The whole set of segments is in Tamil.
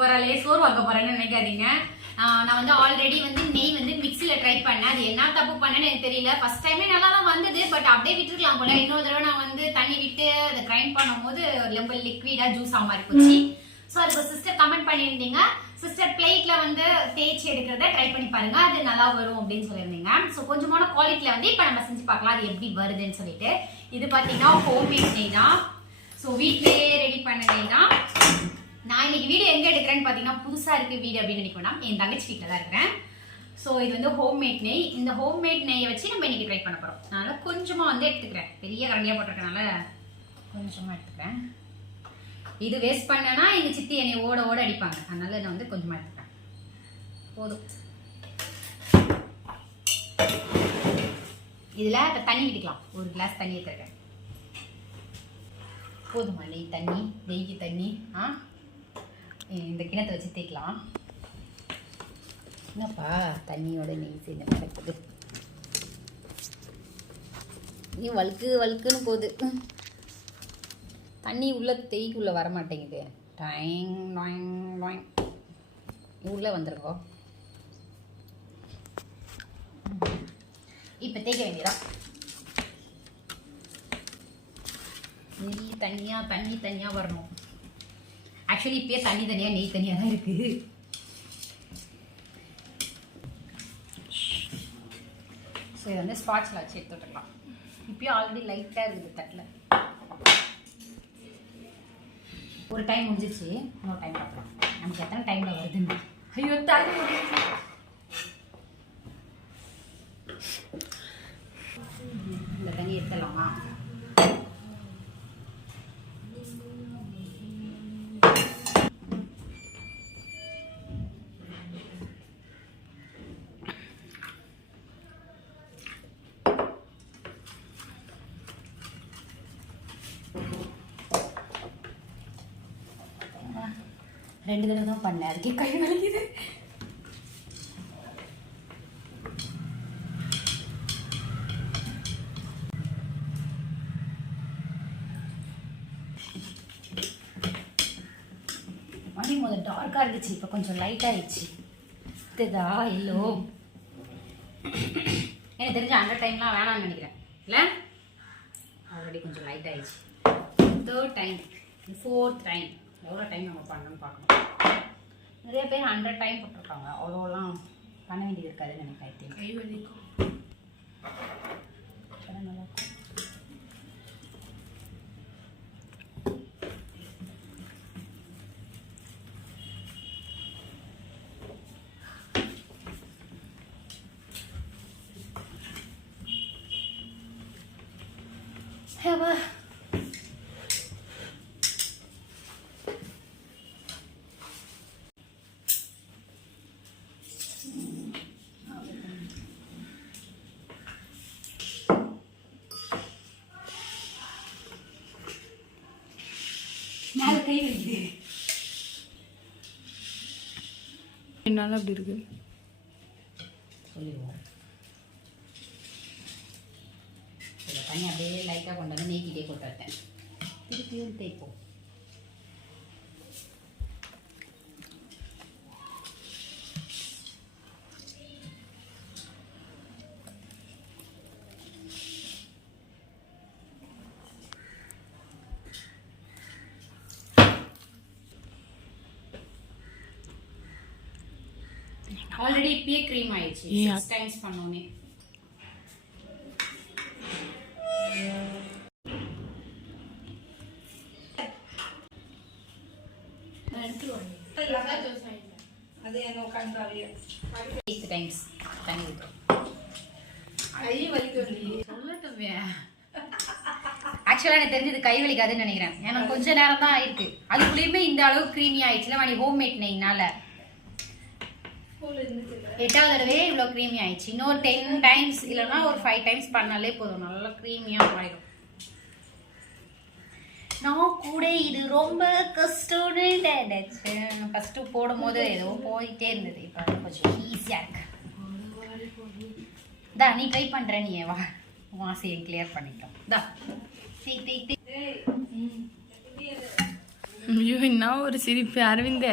போறாளே சோறு வாங்க போறேன்னு நினைக்காதீங்க. நான் வந்து ஆல்ரெடி வந்து நெய் வந்து மிக்சியில் ட்ரை பண்ணேன். அது என்ன தப்பு பண்ணேன்னு எனக்கு தெரியல. ஃபர்ஸ்ட் டைமே நல்லா தான் வந்தது பட் அப்படியே விட்டுருக்கலாம் போல. இன்னொரு தடவை நான் வந்து தண்ணி விட்டு அதை கிரைண்ட் பண்ணும்போது ரொம்ப லிக்விடாக ஜூஸ் மாதிரி போச்சு. ஸோ அதுக்கு சிஸ்டர் கமெண்ட் பண்ணியிருந்தீங்க. சிஸ்டர் பிளேட்ல வந்து தேய்ச்சி எடுக்கிறத ட்ரை பண்ணி பாருங்க. அது நல்லா வரும் அப்படின்னு சொல்லியிருந்தீங்க. ஸோ கொஞ்சமான குவாலிட்டியில வந்து இப்போ நம்ம செஞ்சு பார்க்கலாம். அது எப்படி வருதுன்னு சொல்லிட்டு. இது பார்த்தீங்கன்னா ஹோம்மேட் நெய் தான். ஸோ வீட்லேயே ரெடி பண்ண நெய் தான். நான் இன்னைக்கு வீடியோ எங்க எடுக்கிறேன்னு பார்த்தீங்கன்னா புதுசா இருக்கு வீடு அப்படின்னு நினைக்க என் தங்கச்சி வீட்டில் தான் இருக்கிறேன். ஸோ இது வந்து ஹோம்மேட் நெய். இந்த ஹோம்மேட் நெய்யை வச்சு நம்ம இன்னைக்கு ட்ரை பண்ண போறோம். அதனால கொஞ்சமா வந்து எடுத்துக்கிறேன். பெரிய கரண்டியா போட்டிருக்கனால கொஞ்சமா எடுத்துக்கிறேன். இது வேஸ்ட் பண்ணனா எங்க சித்தி என்னை ஓட ஓட அடிப்பாங்க. அதனால நான் வந்து கொஞ்சமா எடுத்துக்கிறேன். போதும். இதுல இப்ப தண்ணி விட்டுக்கலாம். ஒரு கிளாஸ் தண்ணி எடுத்துருக்கேன் போதுமா நெய் தண்ணி? நெய்க்கு தண்ணி ஆ? இந்த கிணத்தை வச்சு தேய்க்கலாம். என்னப்பா தண்ணியோட நெய் செய்ய நடக்குது நீ வழுக்கு வழுக்குன்னு போகுது. தண்ணி உள்ள தேய்க்குள்ள வர மாட்டேங்குது டைங் டாயிங். டாயிங் உள்ளே வந்துருக்கோ. இப்போ தேய்க்க வேண்டியதா நெய் தனியாக தண்ணி தனியாக வரணும். ஆக்சுவலி இப்பயே தண்ணி தனியாக நெய் தனியாக தான் இருக்குது ஸோ இதை வந்து ஸ்பாட்ஸில் வச்சு எடுத்து விட்டுக்கலாம். இப்பயும் ஆல்ரெடி லைட்டாக இருக்குது தட்டில். ஒரு டைம் முடிஞ்சிச்சு இன்னொரு டைம் பார்க்கலாம். நமக்கு எத்தனை டைமில் வருதுன்னு. ஐயோ தண்ணி இந்த தண்ணி எடுத்துடலாமா? ரெண்டு தடவை தான் பண்ணேன். அதுக்கே கை வலிக்குது. மணி முதல் டார்க்காக இருந்துச்சு. இப்போ கொஞ்சம் லைட் ஆயிடுச்சு. தெரியுதா இல்லோ எனக்கு தெரிஞ்ச அந்த டைம்லாம் வேணாம்னு நினைக்கிறேன். இல்லை? ஆல்ரெடி கொஞ்சம் லைட் ஆயிடுச்சு. தேர்ட் டைம் ஃபோர்த் டைம் எவ்வளோ டைம் நம்ம பண்ணணும்னு பார்க்கணும். நிறைய பேர் ஹண்ட்ரட் டைம் போட்டிருக்காங்க. அவ்வளோலாம் பண்ண வேண்டியது இருக்காதுன்னு எனக்கு கை வலிக்கும் நல்லா இருக்கும் கை வைக்குது என்னால் அப்படி இருக்கு. சொல்லிடுவோம். தண்ணி அப்படியே லைட்டாக கொண்டு வந்து நீக்கிட்டே போட்டு வரேன் திருப்பியும் தேய்ப்போம். ஆல்ரெடி இப்பயே க்ரீம் ஆயிடுச்சு. சிக்ஸ் டைம்ஸ் பண்ணோன்னே டைம்ஸ் தண்ணி ஆக்சுவலாக எனக்கு தெரிஞ்சது கை வலிக்காதுன்னு நினைக்கிறேன். ஏன்னா கொஞ்ச நேரம் தான் ஆயிருக்கு அதுக்குள்ளேயுமே இந்த அளவு க்ரீமி ஆயிடுச்சுல மணி ஹோம் மேட் நெய்னால. எட்டாவது தடவையே இவ்வளோ க்ரீமி ஆயிடுச்சு. இன்னொரு டென் டைம்ஸ் இல்லைன்னா ஒரு ஃபைவ் டைம்ஸ் பண்ணாலே போதும். நல்லா க்ரீமியாக ஆயிடும் நான் கூட இது ரொம்ப கஷ்டம்னு நினைச்சேன். ஃபஸ்ட்டு போடும் போது ஏதோ போயிட்டே இருந்தது. இப்போ கொஞ்சம் ஈஸியாக இருக்கு. தா நீ ட்ரை பண்ணுற நீ வா. உன் ஆசையை கிளியர் பண்ணிட்டோம் தா. டேய் டேய் டேய். ஐயோ என்ன ஒரு சிரிப்பு அரவிந்த.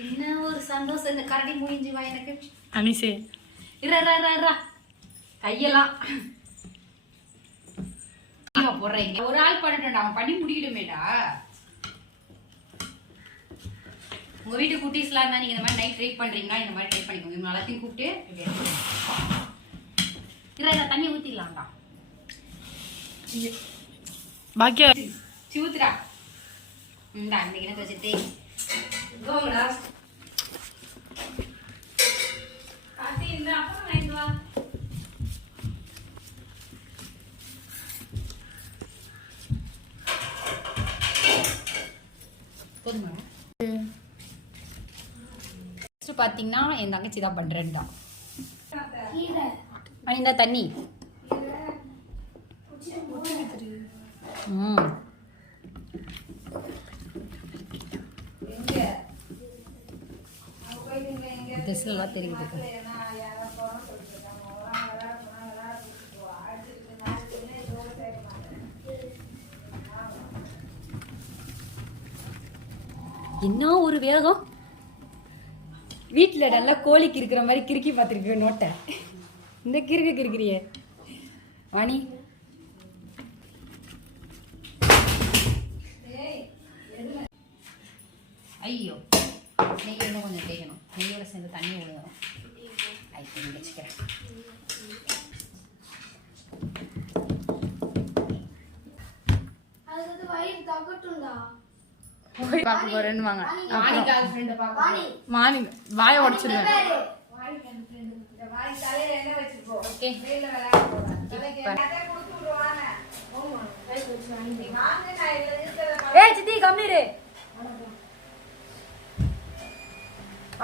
என்ன ஒரு சந்தோஷம்? இந்த கரடி முடிஞ்சு வா எனக்கு. அனிசே. இரா. கையெல்லாம். போடுறீங்க. ஒரு ஆள் பண்ணட்டா அவன் பண்ணி முடிக்கணுமேடா உங்க வீட்டு குட்டீஸ்லாம் இருந்தா நீங்க இந்த மாதிரி நைட் ட்ரை பண்றீங்கன்னா இந்த மாதிரி ட்ரை பண்ணிக்கோங்க. இவங்க எல்லாத்தையும் கூப்பிட்டு. இரா தண்ணி ஊத்திடலாம்டா. பாக்கியா. சி, ஊத்துடா இந்தா இந்த கிணத்து வச்சுட்டு கோங்கடா கார்த்தி இந்த அப்புறம் வாங்கிட்டு வா போதுமா நெக்ஸ்ட் பார்த்தீங்கன்னா என் தங்கச்சி தான் பண்ணுறேன்டா இந்த தண்ணி திசைலாம் தெரியுது என்ன ஒரு வேகம்? வீட்டில் நல்லா கோழிக்கு இருக்கிற மாதிரி கிறுக்கி பார்த்துருக்கு நோட்டை. இந்த கிறுக்கு கிறுக்கிறியே. வாணி. ஐயோ நெய் இன்னும் கொஞ்சம் தேய்க்கணும். நெய்யோட சேர்ந்து தண்ணி விழுங்கணும் ஐ வச்சுக்கிறேன். பார்க்க போறேன்னு வாங்க. வாணிக்காக ஃப்ரெண்டை பார்க்க மானி வாயை உடச்சிருவேன் ஓகே. ஏய் சித்தி கம்மிரு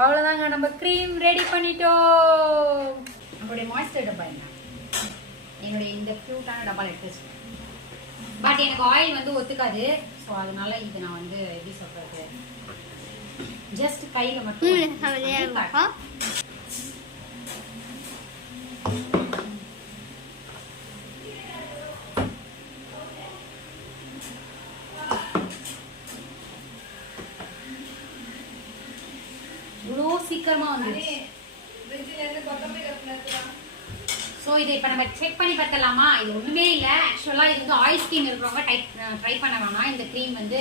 அவ்வளோதாங்க நம்ம க்ரீம் ரெடி பண்ணிட்டோம். நம்மளுடைய மாய்ஸ்சர் டப்பா என்ன என்னுடைய இந்த க்யூட்டான டப்பாவில் எடுத்து வச்சுக்கேன் பட் எனக்கு ஆயில் வந்து ஒத்துக்காது. ஸோ அதனால இது நான் வந்து எப்படி சொல்றது? ஜஸ்ட் கையில் மட்டும் use பண்ணி இவ்வளோ சீக்கிரமா வந்துருச்சு ஸோ இதை இப்போ நம்ம செக் பண்ணி பார்த்தலாமா இது ஒன்றுமே இல்லை. ஆக்சுவலாக இது வந்து ஆயில் ஸ்கின் இருக்கிறவங்க டைப் ட்ரை பண்ண வேணாம். இந்த க்ரீம் வந்து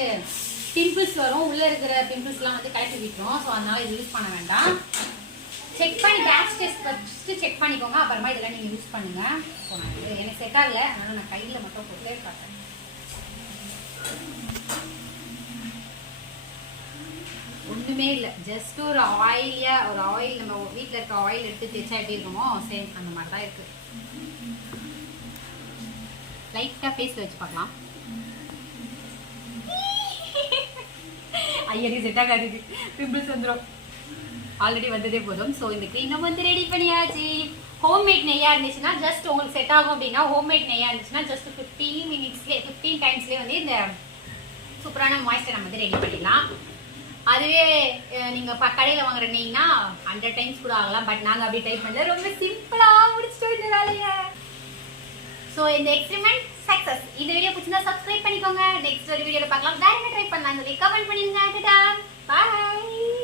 பிம்பிள்ஸ் வரும். உள்ளே இருக்கிற பிம்பிள்ஸ்லாம் வந்து கலட்டி விட்டுரும். ஸோ அதனால இது யூஸ் பண்ண வேண்டாம். செக் பண்ணி கேஸ் டெஸ்ட் ஃபஸ்ட்டு செக் பண்ணிக்கோங்க. அப்புறமா இதெல்லாம் நீங்கள் யூஸ் பண்ணுங்க. ஸோ நான் எனக்கு செட் ஆகல. அதனால நான் கையில் மட்டும் போட்டு பார்த்தேன் ஒன்றுமே இல்லை. ஜஸ்ட் ஒரு ஆயிலியா ஒரு ஆயில் நம்ம வீட்டில் இருக்க ஆயில் எடுத்து தேய்ச்சா எப்படி இருக்குமோ சேம் அந்த மாதிரி தான் இருக்கு லைட்டாக ஃபேஸ்ல வச்சு பார்க்கலாம். ஐயடி செட் ஆகாது பிம்பிள்ஸ் வந்துடும் ஆல்ரெடி வந்ததே போதும். ஸோ இந்த க்ரீம் நம்ம வந்து ரெடி பண்ணியாச்சு. ஹோம்மேட் நெய்யா இருந்துச்சுன்னா ஜஸ்ட் உங்களுக்கு செட் ஆகும் அப்படின்னா ஹோம்மேட் நெய்யா இருந்துச்சுன்னா ஜஸ்ட் ஃபிஃப்டீன் மினிட்ஸ்லேயே ஃபிஃப்டீன் டைம்ஸ்லேயே வந்து இந்த சூப்பரான மாய்ஸ்டர் நம்ம வந்து ரெடி பண்ணிடலாம். அதுவே நீங்க கடையில வாங்குற நெய்னா ஹண்ட்ரட் டைம்ஸ் கூட ஆகலாம். பட் நாங்க அப்படி டைப் பண்ணல. ரொம்ப சிம்பிளா முடிச்சிட்டோம் இந்த வேலையை. ஸோ இந்த எக்ஸ்பெரிமெண்ட் சக்சஸ் இந்த வீடியோ பிடிச்சிருந்தா சப்ஸ்கிரைப் பண்ணிக்கோங்க. நெக்ஸ்ட் ஒரு வீடியோல பார்க்கலாம். வேற என்ன ட்ரை பண்ணலாம் சொல்லி கமெண்ட் பண்ணிருங்க. பாய்